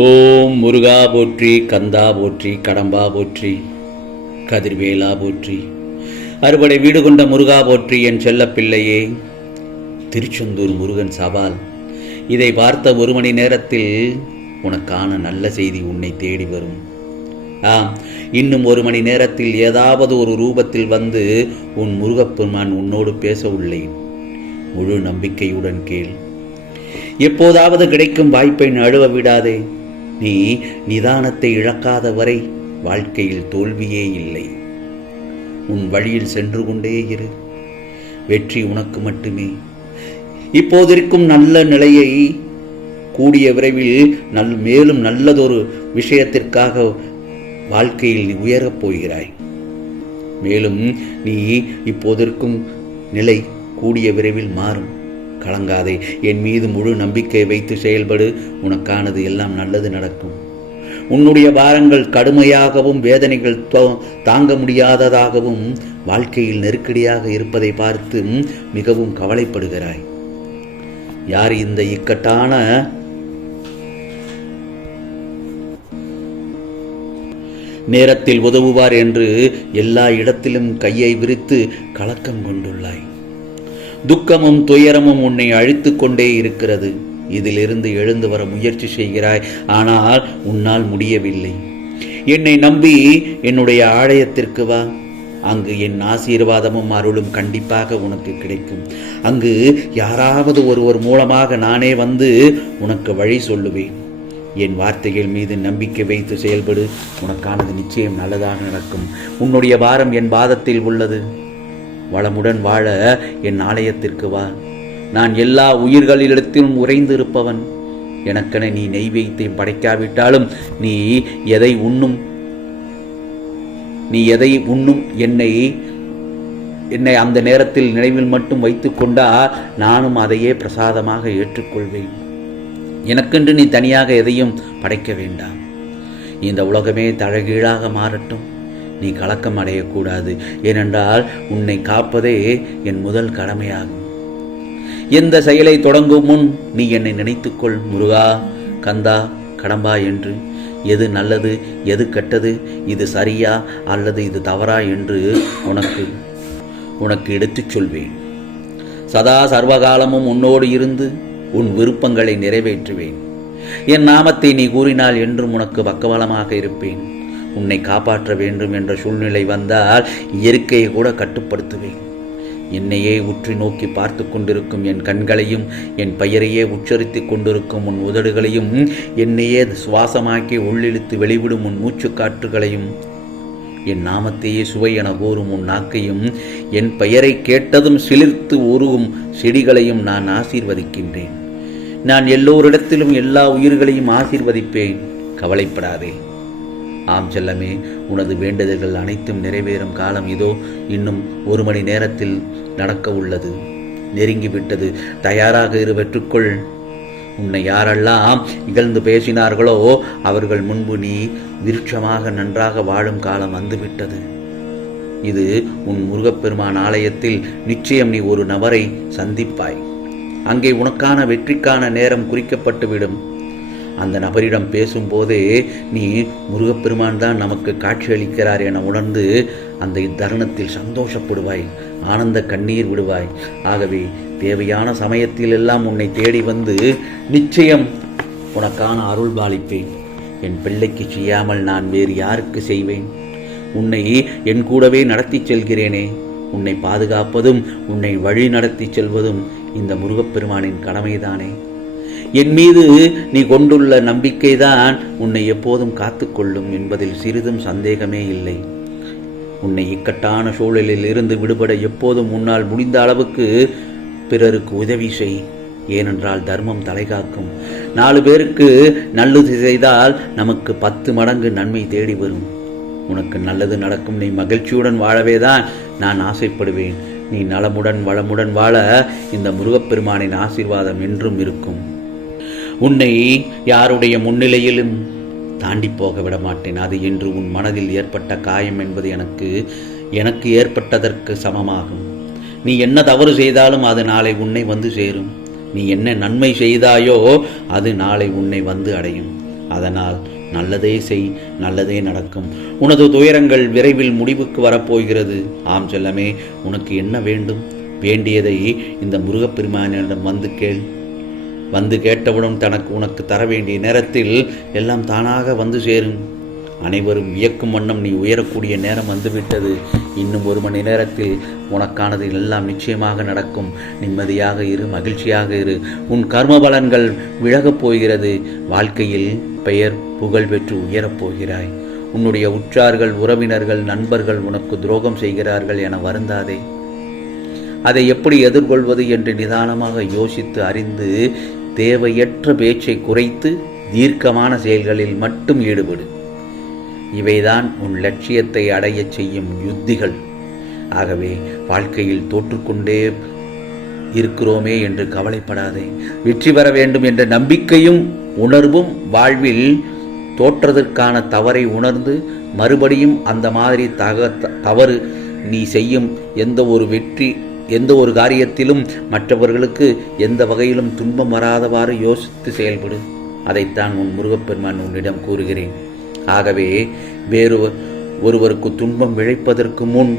ஓம் முருகா போற்றி கந்தா போற்றி கடம்பா போற்றி கதிர்வேலா போற்றி. அறுபடை வீடு கொண்ட முருகா போற்றி என் செல்ல பிள்ளையே திருச்செந்தூர் முருகன் சவால். இதை பார்த்த ஒரு மணி நேரத்தில் உனக்கான நல்ல செய்தி உன்னை தேடி வரும். ஆம் இன்னும் ஒரு மணி நேரத்தில் ஏதாவது ஒரு ரூபத்தில் வந்து உன் முருகப்பெருமான் உன்னோடு பேச உள்ளேன் முழு நம்பிக்கையுடன் கேள். எப்போதாவது கிடைக்கும் வாய்ப்பை நழுவ விடாதே. நீ நிதானத்தை இழக்காத வரை வாழ்க்கையில் தோல்வியே இல்லை. உன் வழியில் சென்று கொண்டே இரு. வெற்றி உனக்கு மட்டுமே. இப்போதிருக்கும் நல்ல நிலையை கூடிய விரைவில் நல் மேலும் நல்லதொரு விஷயத்திற்காக வாழ்க்கையில் நீ உயரப் போகிறாய். மேலும் நீ இப்போதிருக்கும் நிலை கூடிய விரைவில் மாறும். கலங்காதே. என் மீது முழு நம்பிக்கை வைத்து செயல்படு. உனக்கானது எல்லாம் நல்லது நடக்கும். உன்னுடைய பாரங்கள் கடுமையாகவும் வேதனைகள் தோ- தாங்க முடியாததாகவும் வாழ்க்கையில் நெருக்கடியாக இருப்பதை பார்த்து மிகவும் கவலைப்படுகிறாய். யார் இந்த இக்கட்டான நேரத்தில் உதவுவார் என்று எல்லா இடத்திலும் கையை விரித்து கலக்கம் கொண்டுள்ளாய். துக்கமும் துயரமும் உன்னை அழித்து கொண்டே இருக்கிறது. இதிலிருந்து எழுந்து வர முயற்சி செய்கிறாய் ஆனால் உன்னால் முடியவில்லை. என்னை நம்பி என்னுடைய ஆலயத்திற்கு வா. அங்கு என் ஆசீர்வாதமும் அருளும் கண்டிப்பாக உனக்கு கிடைக்கும். அங்கு யாராவது ஒருவர் மூலமாக நானே வந்து உனக்கு வழி சொல்லுவேன். என் வார்த்தைகள் மீது நம்பிக்கை வைத்து செயல்படு. உனக்கானது நிச்சயம் நல்லதாக நடக்கும். உன்னுடைய வாரம் என் பாதத்தில் உள்ளது. வளமுடன் வாழ என் ஆலயத்திற்கு வா. நான் எல்லா உயிர்களிடத்திலும் உறைந்திருப்பவன். எனக்கென நீ நெய்வேத்தியம் படைக்காவிட்டாலும் நீ எதை உண்ணும்? நீ எதை உண்ணும்? என்னை என்னை அந்த நேரத்தில் நினைவில் மட்டும் வைத்துக் கொண்டால் நானும் அதையே பிரசாதமாக ஏற்றுக்கொள்வேன். எனக்கென்று நீ தனியாக எதையும் படைக்க வேண்டாம். இந்த உலகமே தழகீழாக மாறட்டும். நீ கலக்கம் அடையக்கூடாது. ஏனென்றால் உன்னை காப்பதே என் முதல் கடமையாகும். எந்த செயலை தொடங்கும் முன் நீ என்னை நினைத்துக்கொள் முருகா கந்தா கடம்பா என்று. எது நல்லது எது கெட்டது இது சரியா அல்லது இது தவறா என்று உனக்கு உனக்கு எடுத்துச் சொல்வேன். சதா சர்வகாலமும் உன்னோடு இருந்து உன் விருப்பங்களை நிறைவேற்றுவேன். என் நாமத்தை நீ கூறினால் என்றும் உனக்கு பக்கபலமாக இருப்பேன். உன்னை காப்பாற்ற வேண்டும் என்ற சூழ்நிலை வந்தால் இயற்கையை கூட கட்டுப்படுத்துவேன். என்னையே உற்று நோக்கி பார்த்து கொண்டிருக்கும் என் கண்களையும் என் பெயரையே உச்சரித்துக் கொண்டிருக்கும் உன் உதடுகளையும் என்னையே சுவாசமாக்கி உள்ளிழுத்து வெளிவிடும் உன் மூச்சுக்காற்றுகளையும் என் நாமத்தையே சுவை என கூறும் உன் நாக்கையும் என் பெயரை கேட்டதும் சிலிர்த்து உருகும் செடிகளையும் நான் ஆசீர்வதிக்கின்றேன். நான் எல்லோரிடத்திலும் எல்லா உயிர்களையும் ஆசீர்வதிப்பேன். கவலைப்படாதே. ஆம் செல்லமே உனது வேண்டுதல்கள் அனைத்தும் நிறைவேறும் காலம் இதோ இன்னும் ஒரு மணி நேரத்தில் நடக்க உள்ளது. நெருங்கிவிட்டது தயாராக இருவற்றுக்குள் உன்னை யாரெல்லாம் இகழ்ந்து பேசினார்களோ அவர்கள் முன்பு நீ விருட்சமாக நன்றாக வாழும் காலம் வந்துவிட்டது. இது உன் முருகப்பெருமான் ஆலயத்தில் நிச்சயம் நீ ஒரு நபரை சந்திப்பாய். அங்கே உனக்கான வெற்றிக்கான நேரம் குறிக்கப்பட்டுவிடும். அந்த நபரிடம் பேசும்போதே நீ முருகப்பெருமான் தான் நமக்கு காட்சியளிக்கிறார் என உணர்ந்து அந்த தருணத்தில் சந்தோஷப்படுவாய் ஆனந்த கண்ணீர் விடுவாய். ஆகவே தேவையான சமயத்தில் எல்லாம் உன்னை தேடி வந்து நிச்சயம் உனக்கான அருள் பாலிப்பேன். என் பிள்ளைக்கு செய்யாமல் நான் வேறு யாருக்கு செய்வேன்? உன்னை என் கூடவே நடத்தி செல்கிறேனே. உன்னை பாதுகாப்பதும் உன்னை வழி நடத்திச் செல்வதும் இந்த முருகப்பெருமானின் கடமைதானே? என் மீது நீ கொண்டுள்ள நம்பிக்கைதான் உன்னை எப்போதும் காத்துக்கொள்ளும் என்பதில் சிறிதும் சந்தேகமே இல்லை. உன்னை இக்கட்டான சூழலில் இருந்து விடுபட எப்போதும் உன்னால் முடிந்த அளவுக்கு பிறருக்கு உதவி செய். ஏனென்றால் தர்மம் தலைகாக்கும். நாலு பேருக்கு நல்லது செய்தால் நமக்கு பத்து மடங்கு நன்மை தேடி வரும். உனக்கு நல்லது நடக்கும். நீ மகிழ்ச்சியுடன் வாழவே தான் நான் ஆசைப்படுவேன். நீ நலமுடன் வளமுடன் வாழ இந்த முருகப்பெருமானின் ஆசீர்வாதம் என்றும் இருக்கும். உன்னை யாருடைய முன்னிலையிலும் தாண்டி போக விட மாட்டேன் அது என்று உன் மனதில் ஏற்பட்ட காயம் என்பது எனக்கு எனக்கு ஏற்பட்டதற்கு சமமாகும். நீ என்ன தவறு செய்தாலும் அது நாளை உன்னை வந்து சேரும். நீ என்ன நன்மை செய்தாயோ அது நாளை உன்னை வந்து அடையும். அதனால் நல்லதே செய் நல்லதே நடக்கும். உனது துயரங்கள் விரைவில் முடிவுக்கு வரப்போகிறது. ஆம் செல்லமே உனக்கு என்ன வேண்டும்? வேண்டியதை இந்த முருகப்பெருமானிடம் வந்து கேள். வந்து கேட்டவுடன் தனக்கு உனக்கு தர வேண்டிய நேரத்தில் எல்லாம் தானாக வந்து சேரும். அனைவரும் இயக்கும் வண்ணம் நீ உயரக்கூடிய நேரம் வந்துவிட்டது. இன்னும் ஒரு மணி நேரத்தில் உனக்கானது எல்லாம் நிச்சயமாக நடக்கும். நிம்மதியாக இரு மகிழ்ச்சியாக இரு. உன் கர்ம பலன்கள் விலகப் போகிறது. வாழ்க்கையில் பெயர் புகழ் பெற்று உயரப் போகிறாய். உன்னுடைய உற்றார்கள் உறவினர்கள் நண்பர்கள் உனக்கு துரோகம் செய்கிறார்கள் என வருந்தாதே. அதை எப்படி எதிர்கொள்வது என்று நிதானமாக யோசித்து அறிந்து தேவையற்ற பேச்சை குறைத்து தீர்க்கமான செயல்களில் மட்டும் ஈடுபடு. இவைதான் உன் லட்சியத்தை அடையச் செய்யும் யுத்திகள். ஆகவே வாழ்க்கையில் தோற்றுக்கொண்டே இருக்கிறோமே என்று கவலைப்படாதே. வெற்றி பெற வேண்டும் என்ற நம்பிக்கையும் உணர்வும் வாழ்வில் தோற்றதற்கான தவறை உணர்ந்து மறுபடியும் அந்த மாதிரி தக தவறு நீ செய்யும் எந்த ஒரு வெற்றி எந்த ஒரு காரியத்திலும் மற்றவர்களுக்கு எந்த வகையிலும் துன்பம் வராதவாறு யோசித்து செயல்படு. அதைத்தான் உன் முருகப்பெருமான் உன்னிடம் கூறுகிறேன். ஆகவே வேறு ஒருவருக்கு துன்பம் விழைப்பதற்கு முன்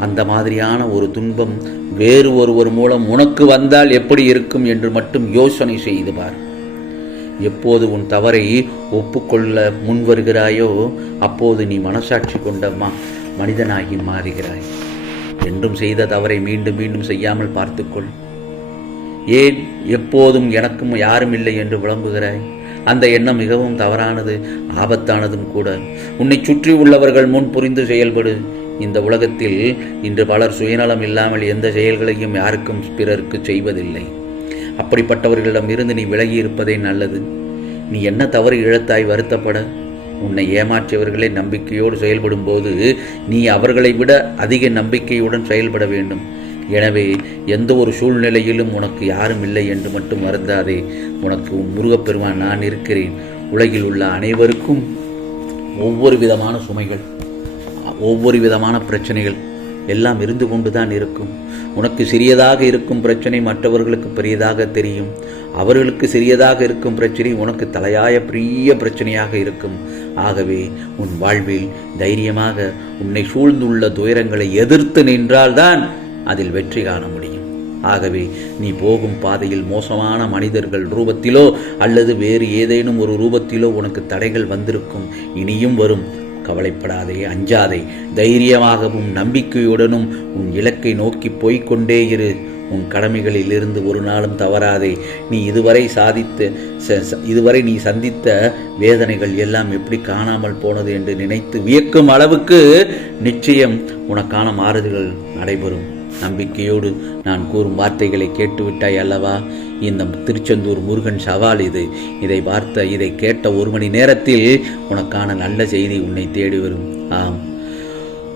அந்த மாதிரியான ஒரு துன்பம் வேறு ஒருவர் மூலம் உனக்கு வந்தால் எப்படி இருக்கும் என்று மட்டும் யோசனை செய்து பார். எப்போது உன் தவறை ஒப்புக்கொள்ள முன் வருகிறாயோ அப்போது நீ மனசாட்சி கொண்ட ம- மனிதனாகி மாறுகிறாய். என்றும் செய்த தவறை மீண்டும் மீண்டும் செய்யாமல் பார்த்துக்கொள். ஏன் எப்போதும் எனக்கும் யாரும் இல்லை என்று விளம்புகிறாய் அந்த எண்ணம் மிகவும் தவறானது ஆபத்தானதும் கூட. உன்னை சுற்றி உள்ளவர்கள் முன் புரிந்து செயல்படு. இந்த உலகத்தில் இன்று பலர் சுயநலம் இல்லாமல் எந்த செயல்களையும் யாருக்கும் பிறருக்கு செய்வதில்லை. அப்படிப்பட்டவர்களிடம் இருந்து நீ விலகி இருப்பதே நல்லது. நீ என்ன தவறு இழத்தாய் வருத்தப்பட? உன்னை ஏமாற்றியவர்களே நம்பிக்கையோடு செயல்படும் போது நீ அவர்களை விட அதிக நம்பிக்கையுடன் செயல்பட வேண்டும். எனவே எந்த ஒரு சூழ்நிலையிலும் உனக்கு யாரும் இல்லை என்று மட்டும் வருந்தாதே உனக்கு உன் முருகப்பெருமான் நான் இருக்கிறேன். உலகில் உள்ள அனைவருக்கும் ஒவ்வொரு விதமான சுமைகள் ஒவ்வொரு விதமான பிரச்சனைகள் எல்லாம் இருந்து கொண்டு தான் இருக்கும். உனக்கு சிறியதாக இருக்கும் பிரச்சனை மற்றவர்களுக்கு பெரியதாக தெரியும். அவர்களுக்கு சிறியதாக இருக்கும் பிரச்சனை உனக்கு தலையாய பெரிய பிரச்சனையாக இருக்கும். ஆகவே உன் வாழ்வில் தைரியமாக உன்னை சூழ்ந்துள்ள துயரங்களை எதிர்த்து நின்றால்தான் அதில் வெற்றி காண முடியும். ஆகவே நீ போகும் பாதையில் மோசமான மனிதர்கள் ரூபத்திலோ அல்லது வேறு ஏதேனும் ஒரு ரூபத்திலோ உனக்கு தடைகள் வந்திருக்கும். இனியும் வரும். கவலைப்படாதே அஞ்சாதே. தைரியமாகவும் நம்பிக்கையுடனும் உன் இலக்கை நோக்கி போய்க்கொண்டே இரு. உன் கடமைகளில் இருந்து ஒரு நாளும் தவறாதே. நீ இதுவரை சாதித்த இதுவரை நீ சந்தித்த வேதனைகள் எல்லாம் எப்படி காணாமல் போனது என்று நினைத்து வியக்கும் அளவுக்கு நிச்சயம் உனக்கான மாறுதல்கள் நடைபெறும். நம்பிக்கையோடு நான் கூறும் வார்த்தைகளை கேட்டுவிட்டாய் அல்லவா? இந்த திருச்செந்தூர் முருகன் சவால் இது. இதை பார்த்த இதை கேட்ட ஒரு மணி நேரத்தில் உனக்கான நல்ல செய்தி உன்னை தேடி வரும். ஆம்.